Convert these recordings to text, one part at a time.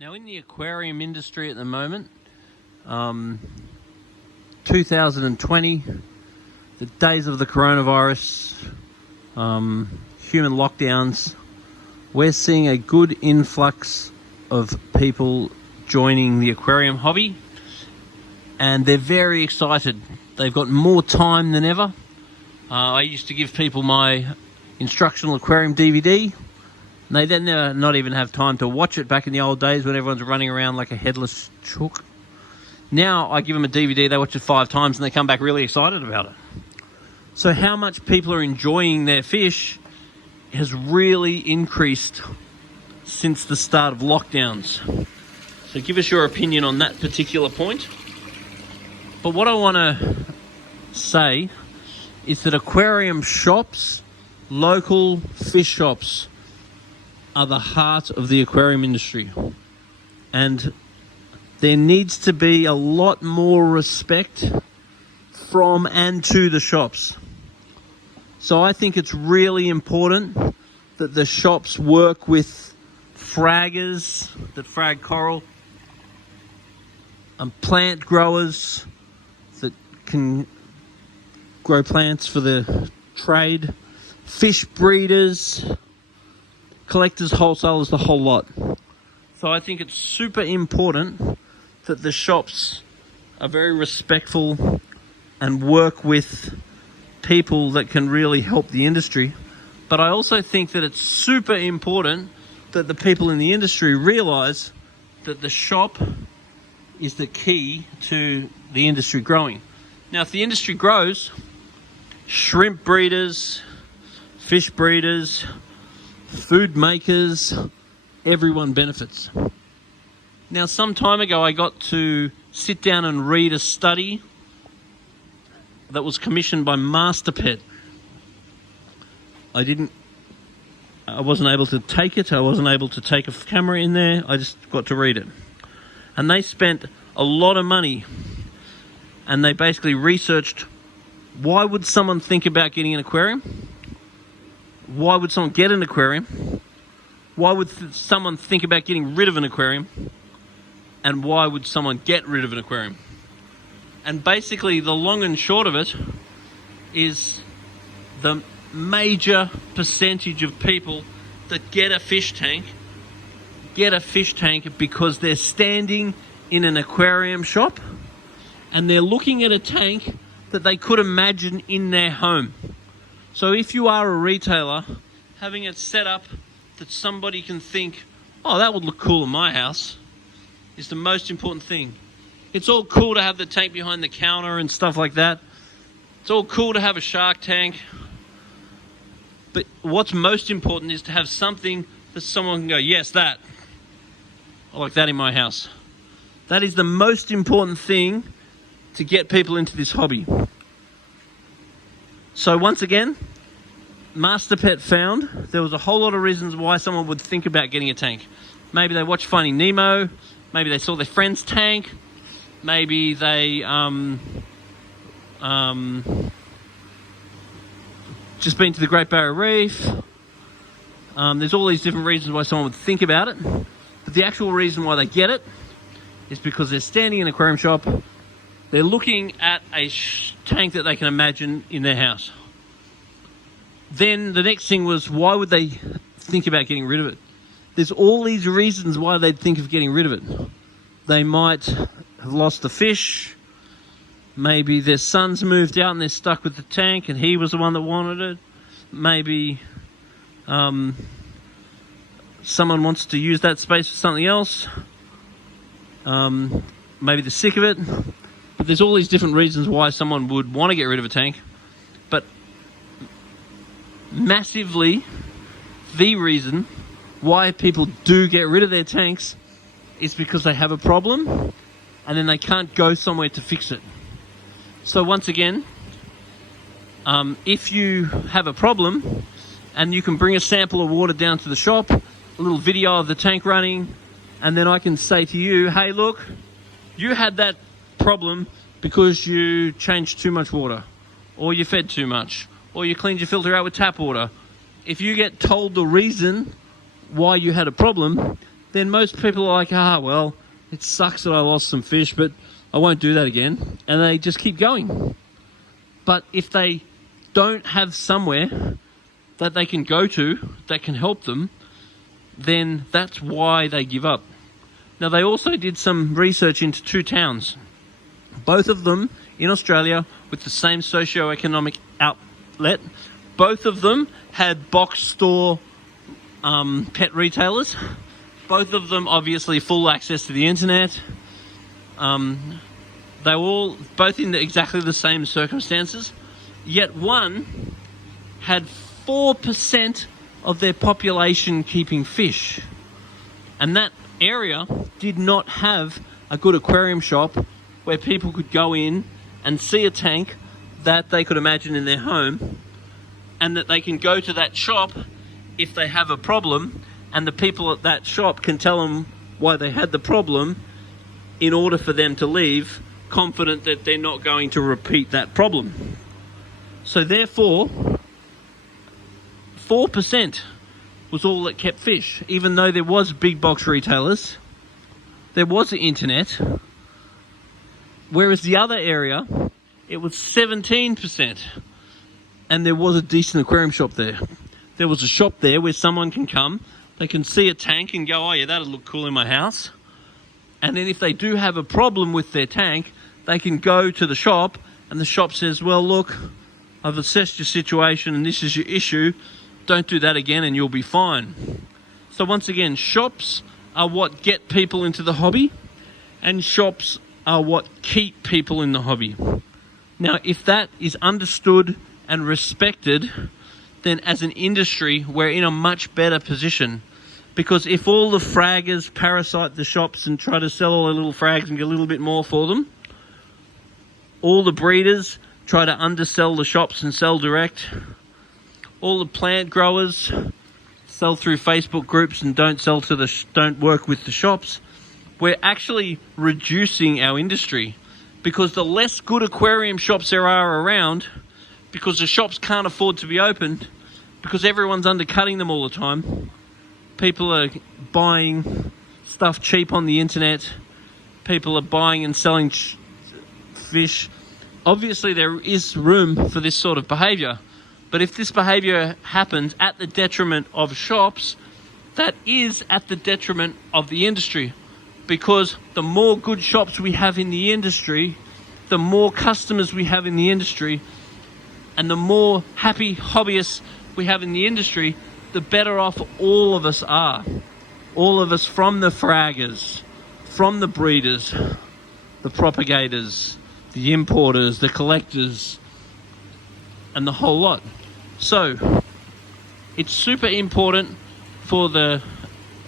Now, in the aquarium industry at the moment, 2020, the days of the coronavirus, human lockdowns, we're seeing a good influx of people joining the aquarium hobby, and they're very excited. They've got more time than ever. I used to give people my instructional aquarium DVD. They then not even have time to watch it back in the old days when everyone's running around like a headless chook. Now I give them a DVD, they watch it 5 times and they come back really excited about it. So how much people are enjoying their fish has really increased since the start of lockdowns. So give us your opinion on that particular point. But what I want to say is that aquarium shops, local fish shops, are the heart of the aquarium industry, and there needs to be a lot more respect from and to the shops. So I think it's really important that the shops work with fraggers that frag coral, and plant growers that can grow plants for the trade, fish breeders, collectors, wholesalers, the whole lot. So I think it's super important that the shops are very respectful and work with people that can really help the industry. But I also think that it's super important that the people in the industry realize that the shop is the key to the industry growing. Now, if the industry grows, shrimp breeders, fish breeders, food makers, everyone benefits. Now, some time ago, I got to sit down and read a study that was commissioned by Majestic. I wasn't able to take it. I wasn't able to take a camera in there. I just got to read it. And they spent a lot of money, and they basically researched, why would someone think about getting an aquarium? Why would someone get an aquarium? Why would someone think about getting rid of an aquarium? And why would someone get rid of an aquarium? And basically, the long and short of it is the major percentage of people that get a fish tank because they're standing in an aquarium shop and they're looking at a tank that they could imagine in their home. So if you are a retailer, having it set up that somebody can think, oh, that would look cool in my house, is the most important thing. It's all cool to have the tank behind the counter and stuff like that. It's all cool to have a shark tank. But what's most important is to have something that someone can go, yes, that. I like that in my house. That is the most important thing to get people into this hobby. So once again, Majestic found there was a whole lot of reasons why someone would think about getting a tank. Maybe they watched Finding Nemo, maybe they saw their friend's tank, maybe they just been to the Great Barrier Reef. There's all these different reasons why someone would think about it, but the actual reason why they get it is because they're standing in an aquarium shop. They're looking at a tank that they can imagine in their house. Then the next thing was, why would they think about getting rid of it? There's all these reasons why they'd think of getting rid of it. They might have lost the fish. Maybe their son's moved out and they're stuck with the tank and he was the one that wanted it. Maybe someone wants to use that space for something else. Maybe they're sick of it. But there's all these different reasons why someone would want to get rid of a tank. But massively, the reason why people do get rid of their tanks is because they have a problem and then they can't go somewhere to fix it. So once again, if you have a problem and you can bring a sample of water down to the shop, a little video of the tank running, and then I can say to you, hey, look, you had that problem because you changed too much water, or you fed too much, or you cleaned your filter out with tap water. If you get told the reason why you had a problem, then most people are like, well, it sucks that I lost some fish, but I won't do that again. And they just keep going. But if they don't have somewhere that they can go to that can help them, then that's why they give up. Now, they also did some research into 2 towns, both of them in Australia with the same socio-economic outlet. Both of them had box store pet retailers. Both of them obviously full access to the internet. They were both in exactly the same circumstances, yet one had 4% of their population keeping fish. And that area did not have a good aquarium shop where people could go in and see a tank that they could imagine in their home, and that they can go to that shop if they have a problem, and the people at that shop can tell them why they had the problem in order for them to leave confident that they're not going to repeat that problem. So therefore, 4% was all that kept fish, even though there was big box retailers, there was the internet, whereas the other area, it was 17%, and there was a decent aquarium shop there. There was a shop there where someone can come, they can see a tank and go, oh yeah, that'll look cool in my house. And then if they do have a problem with their tank, they can go to the shop, and the shop says, well, look, I've assessed your situation and this is your issue. Don't do that again and you'll be fine. So once again, shops are what get people into the hobby, and shops are what keep people in the hobby. Now, if that is understood and respected, then as an industry, we're in a much better position. Because if all the fraggers parasite the shops and try to sell all their little frags and get a little bit more for them, all the breeders try to undersell the shops and sell direct, all the plant growers sell through Facebook groups and don't work with the shops, we're actually reducing our industry. Because the less good aquarium shops there are around, because the shops can't afford to be opened, because everyone's undercutting them all the time, people are buying stuff cheap on the internet, people are buying and selling fish. Obviously there is room for this sort of behaviour, but if this behaviour happens at the detriment of shops, that is at the detriment of the industry. Because the more good shops we have in the industry, the more customers we have in the industry, and the more happy hobbyists we have in the industry, the better off all of us are. All of us, from the fraggers, from the breeders, the propagators, the importers, the collectors, and the whole lot. So, it's super important for the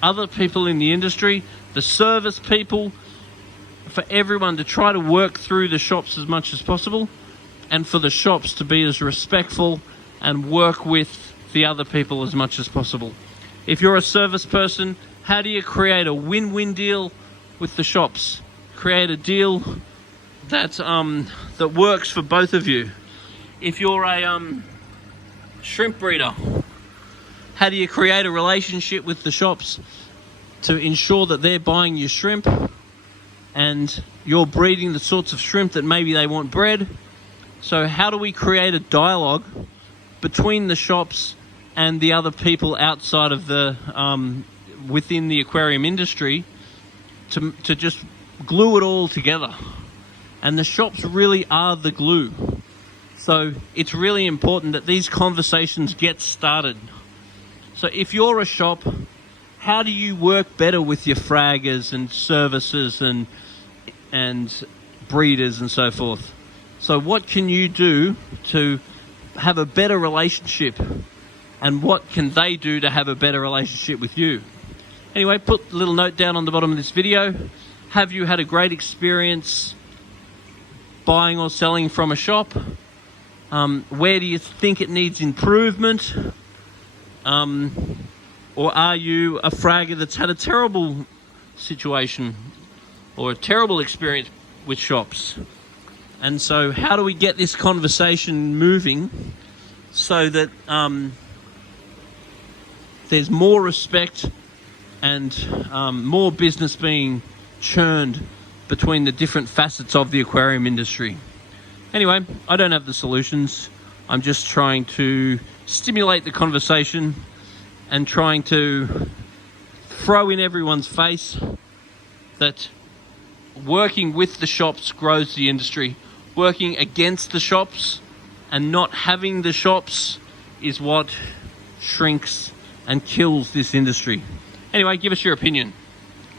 other people in the industry, the service people, for everyone to try to work through the shops as much as possible, and for the shops to be as respectful and work with the other people as much as possible. If you're a service person, how do you create a win-win deal with the shops? Create a deal that works for both of you. If you're a shrimp breeder, how do you create a relationship with the shops to ensure that they're buying your shrimp and you're breeding the sorts of shrimp that maybe they want bred? So how do we create a dialogue between the shops and the other people outside of the within the aquarium industry to just glue it all together? And the shops really are the glue. So it's really important that these conversations get started. So if you're a shop, how do you work better with your fraggers and services and breeders and so forth? So what can you do to have a better relationship, and what can they do to have a better relationship with you? Anyway, put a little note down on the bottom of this video. Have you had a great experience buying or selling from a shop? Where do you think it needs improvement? Or are you a fragger that's had a terrible situation or a terrible experience with shops? And so how do we get this conversation moving so that there's more respect and more business being churned between the different facets of the aquarium industry. Anyway, I don't have the solutions. I'm just trying to stimulate the conversation and trying to throw in everyone's face that working with the shops grows the industry. Working against the shops and not having the shops is what shrinks and kills this industry. Anyway, give us your opinion.